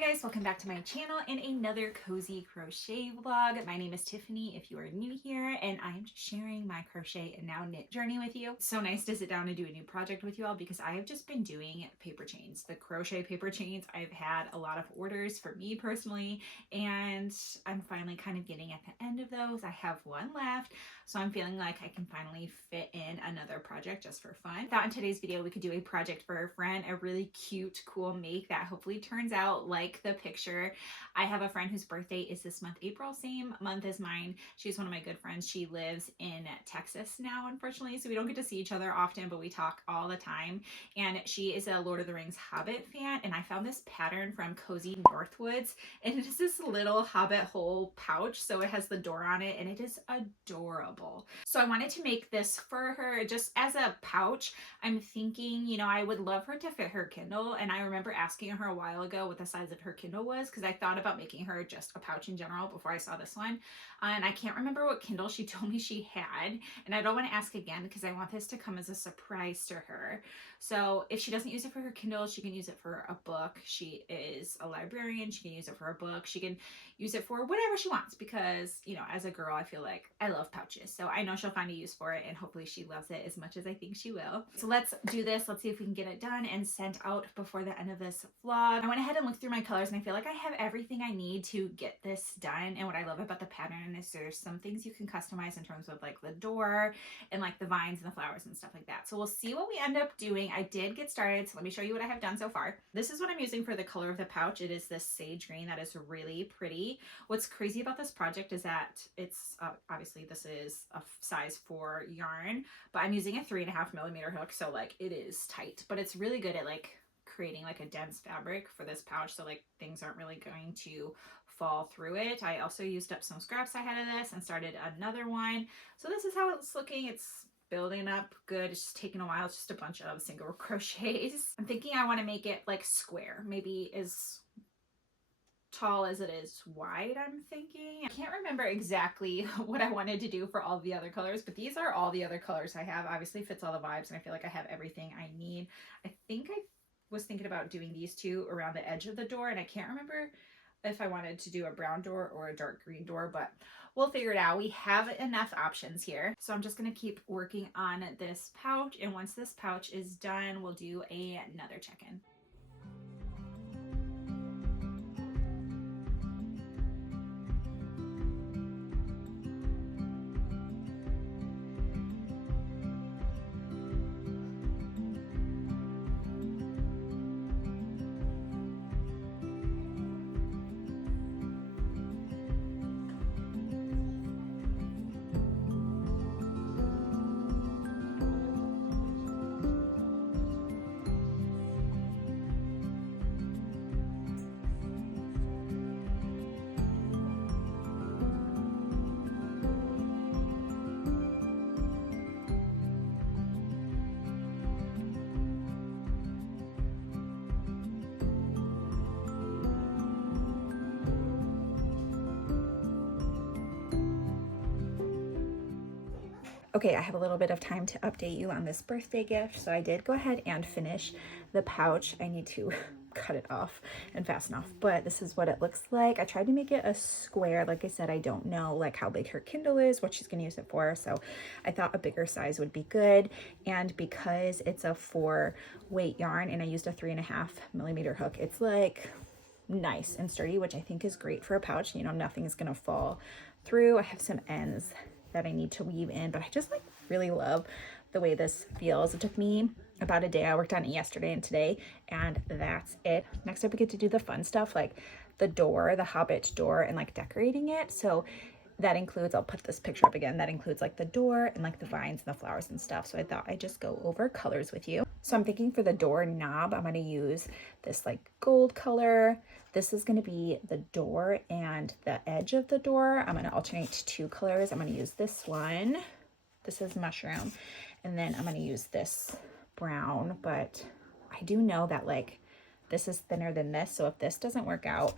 guys, welcome back to my channel and another cozy crochet vlog. My name is Tiffany if you are new here, and I'm just sharing my crochet and now knit journey with you. It's so nice to sit down and do a new project with you all because I have just been doing paper chains, the crochet paper chains. I've had a lot of orders for me personally, and I'm finally kind of getting at the end of those. I have one left, so I'm feeling like I can finally fit in another project just for fun. I thought in today's video we could do a project for a friend, a really cute, cool make that hopefully turns out like the picture. I have a friend whose birthday is this month, April, same month as mine. She's one of my good friends. She lives in Texas now, unfortunately, so we don't get to see each other often, but we talk all the time. And she is a Lord of the Rings Hobbit fan, and I found this pattern from Cozy Northwoods, and it is this little Hobbit hole pouch, so it has the door on it, and it is adorable. So I wanted to make this for her just as a pouch. I'm thinking, you know, I would love her to fit her Kindle, and I remember asking her a while ago what the size of her Kindle was because I thought about making her just a pouch in general before I saw this one, and I can't remember what Kindle she told me she had, and I don't want to ask again because I want this to come as a surprise to her. So if she doesn't use it for her Kindle, she can use it for a book. She is a librarian. She can use it for a book. She can use it for whatever she wants because, you know, as a girl, I feel like I love pouches. So I know she'll find a use for it, and hopefully she loves it as much as I think she will. So let's do this. Let's see if we can get it done and sent out before the end of this vlog. I went ahead and looked through my colors, and I feel like I have everything I need to get this done. And what I love about the pattern is there's some things you can customize in terms of like the door and like the vines and the flowers and stuff like that. So we'll see what we end up doing. I did get started, so let me show you what I have done so far. This is what I'm using for the color of the pouch. It is this sage green that is really pretty. What's crazy about this project is that it's obviously this is a size 4 yarn, but I'm using a 3.5mm hook, so like it is tight, but it's really good at like creating like a dense fabric for this pouch, so like things aren't really going to fall through it. I also used up some scraps I had of this and started another one. So this is how it's looking. It's building up good. It's just taking a while. It's just a bunch of single crochets. I'm thinking I want to make it like square, maybe as tall as it is wide. I'm thinking I can't remember exactly what I wanted to do for all the other colors, but these are all the other colors I have. Obviously fits all the vibes, and I feel like I have everything I need. I think I was thinking about doing these two around the edge of the door, and I can't remember if I wanted to do a brown door or a dark green door, but we'll figure it out. We have enough options here. So I'm just going to keep working on this pouch, and once this pouch is done, we'll do another check-in. Okay, I have a little bit of time to update you on this birthday gift. So I did go ahead and finish the pouch. I need to cut it off and fasten off, but this is what it looks like. I tried to make it a square. Like I said, I don't know like how big her Kindle is, what she's gonna use it for, so I thought a bigger size would be good. And because it's a 4 weight yarn and I used a 3.5mm hook, it's like nice and sturdy, which I think is great for a pouch. You know, nothing is gonna fall through. I have some ends that I need to weave in, but I just like really love the way this feels. It took me about a day. I worked on it yesterday and today, and that's it. Next up we get to do the fun stuff like the door, the Hobbit door, and like decorating it. So that includes, I'll put this picture up again, that includes like the door and like the vines and the flowers and stuff. So I thought I'd just go over colors with you. So I'm thinking for the door knob, I'm going to use this like gold color. This is going to be the door and the edge of the door. I'm going to alternate 2 colors. I'm going to use this one. This is mushroom. And then I'm going to use this brown, but I do know that like this is thinner than this. So if this doesn't work out,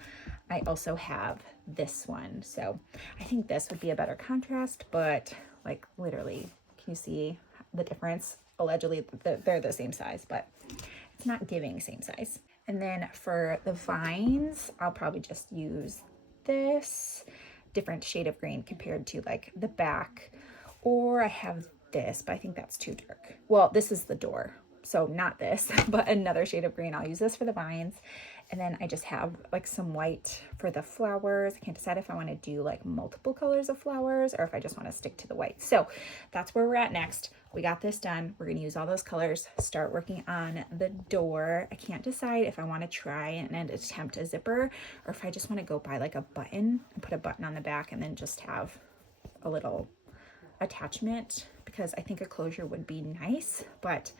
I also have this one. So I think this would be a better contrast, but like literally, can you see the difference? Allegedly, they're the same size, but it's not giving same size. And then for the vines, I'll probably just use this different shade of green compared to like the back. Or I have this, but I think that's too dark. Well, this is the door, so not this, but another shade of green. I'll use this for the vines. And then I just have like some white for the flowers. I can't decide if I want to do like multiple colors of flowers or if I just want to stick to the white. So that's where we're at next. We got this done. We're going to use all those colors, start working on the door. I can't decide if I want to try and attempt a zipper or if I just want to go buy like a button and put a button on the back and then just have a little attachment, because I think a closure would be nice, but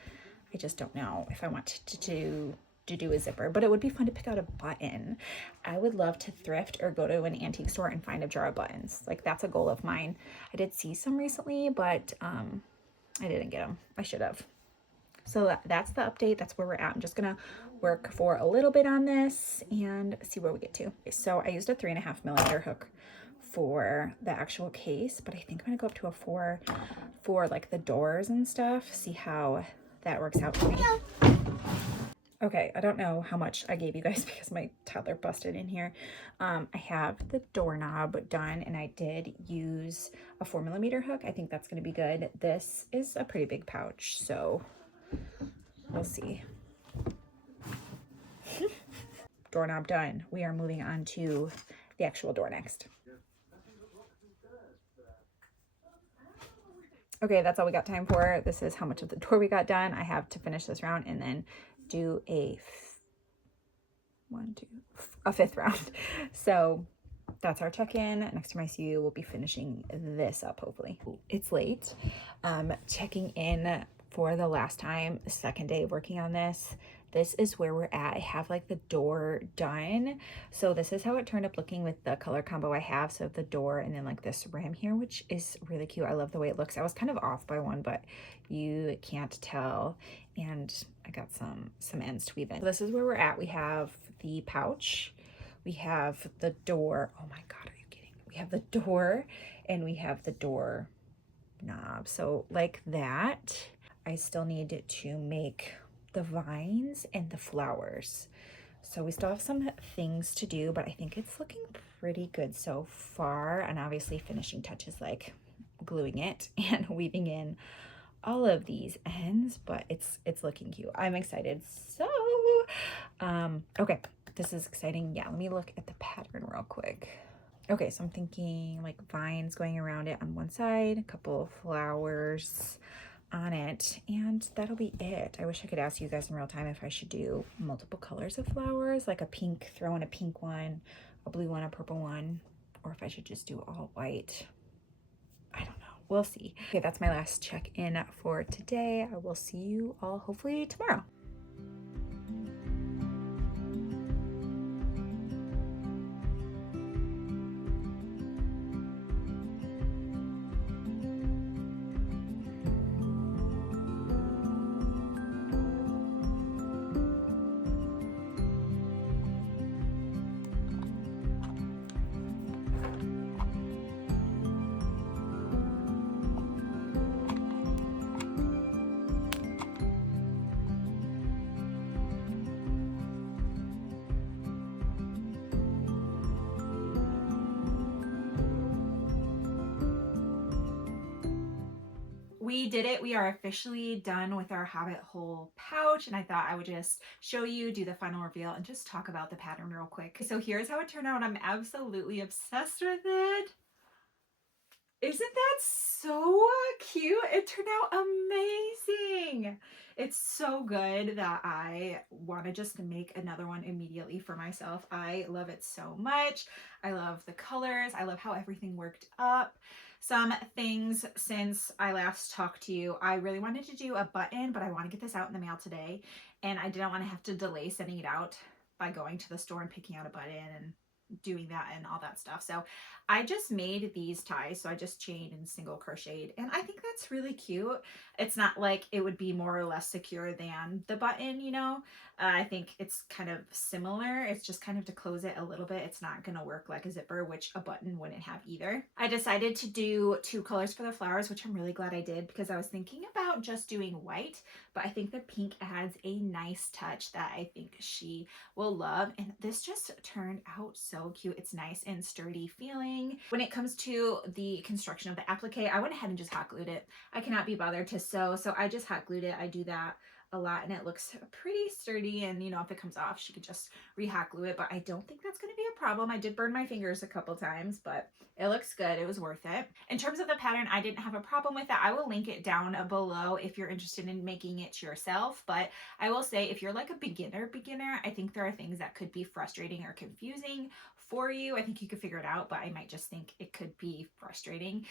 I just don't know if I want to do a zipper. But it would be fun to pick out a button. I would love to thrift or go to an antique store and find a jar of buttons. Like, that's a goal of mine. I did see some recently, but I didn't get them. I should have. So that's the update. That's where we're at. I'm just gonna work for a little bit on this and see where we get to. So I used a 3.5mm hook for the actual case, but I think I'm gonna go up to a 4 for like the doors and stuff, see how that works out for me. Okay, I don't know how much I gave you guys because my toddler busted in here. I have the doorknob done and I did use a 4mm hook. I think that's gonna be good. This is a pretty big pouch, so we'll see. Doorknob done. We are moving on to the actual door next. Okay, that's all we got time for. This is how much of the door we got done. I have to finish this round and then do a fifth round. So that's our check-in. Next time I see you, we'll be finishing this up, hopefully. It's late. Checking in for the last time, the second day of working on this. This is where we're at. I have like the door done. So this is how it turned up looking with the color combo I have. So the door and then like this rim here, which is really cute. I love the way it looks. I was kind of off by one, but you can't tell. And I got some ends to weave in. So this is where we're at. We have the pouch. We have the door. Oh my God, are you kidding? We have the door and we have the door knob. So like that, I still need to make the vines and the flowers. So we still have some things to do, but I think it's looking pretty good so far. And obviously finishing touches like gluing it and weaving in all of these ends, but it's looking cute. I'm excited. So, okay, this is exciting. Yeah, let me look at the pattern real quick. Okay, so I'm thinking like vines going around it on one side, a couple flowers on it, and that'll be it. I wish I could ask you guys in real time if I should do multiple colors of flowers, like a pink, throw in a pink one, a blue one, a purple one, or if I should just do all white. I don't know. We'll see. Okay, that's my last check-in for today. I will see you all hopefully tomorrow. We did it. We are officially done with our Hobbit hole pouch, and I thought I would just show you, do the final reveal, and just talk about the pattern real quick. So here's how it turned out. I'm absolutely obsessed with it. Isn't that so cute? It turned out amazing. It's so good that I want to just make another one immediately for myself. I love it so much. I love the colors. I love how everything worked up. Some things since I last talked to you, I really wanted to do a button, but I want to get this out in the mail today. And I didn't want to have to delay sending it out by going to the store and picking out a button and doing that and all that stuff. So I just made these ties. So I just chained and single crocheted, and I think that's really cute. It's not like it would be more or less secure than the button, you know. I think it's kind of similar. It's just kind of to close it a little bit. It's not going to work like a zipper, which a button wouldn't have either. I decided to do 2 colors for the flowers, which I'm really glad I did because I was thinking about just doing white, but I think the pink adds a nice touch that I think she will love. And this just turned out so cute. It's nice and sturdy feeling. When it comes to the construction of the applique, I went ahead and just hot glued it. I cannot be bothered to sew, so I just hot glued it. I do that a lot and it looks pretty sturdy, and you know, if it comes off she could just re-hot glue it, but I don't think that's going to be a problem. I did burn my fingers a couple times, but it looks good. It was worth it. In terms of the pattern, I didn't have a problem with that. I will link it down below if you're interested in making it yourself, but I will say if you're like a beginner, I think there are things that could be frustrating or confusing for you. I think you could figure it out, but I might just think it could be frustrating.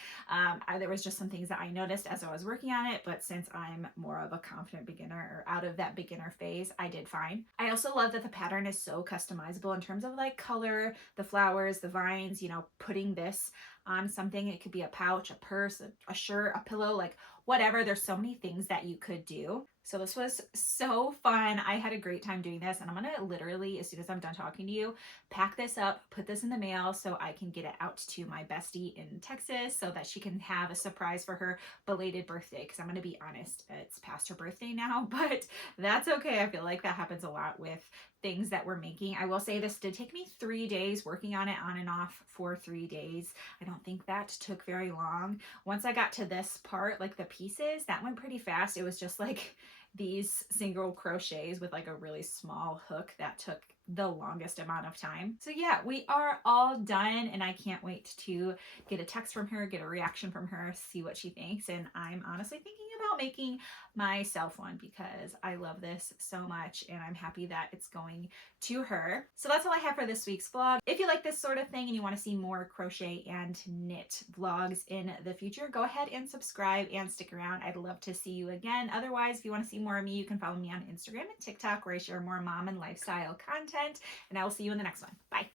There was just some things that I noticed as I was working on it, but since I'm more of a confident beginner or out of that beginner phase, I did fine. I also love that the pattern is so customizable in terms of like color, the flowers, the vines, you know, putting this on something. It could be a pouch, a purse, a shirt, a pillow, like whatever. There's so many things that you could do. So this was so fun. I had a great time doing this, and I'm gonna literally, as soon as I'm done talking to you, pack this up, put this in the mail so I can get it out to my bestie in Texas so that she can have a surprise for her belated birthday. Because I'm gonna be honest, it's past her birthday now, but that's okay. I feel like that happens a lot with things that we're making. I will say this did take me 3 days working on it on and off for 3 days. I don't think that took very long. Once I got to this part, like the pieces, that went pretty fast. It was just like these single crochets with like a really small hook that took the longest amount of time. So yeah, we are all done, and I can't wait to get a text from her, get a reaction from her, see what she thinks. And I'm honestly thinking about making myself one because I love this so much and I'm happy that it's going to her. So that's all I have for this week's vlog. If you like this sort of thing and you want to see more crochet and knit vlogs in the future, go ahead and subscribe and stick around. I'd love to see you again. Otherwise, if you want to see more of me, you can follow me on Instagram and TikTok where I share more mom and lifestyle content, and I will see you in the next one. Bye.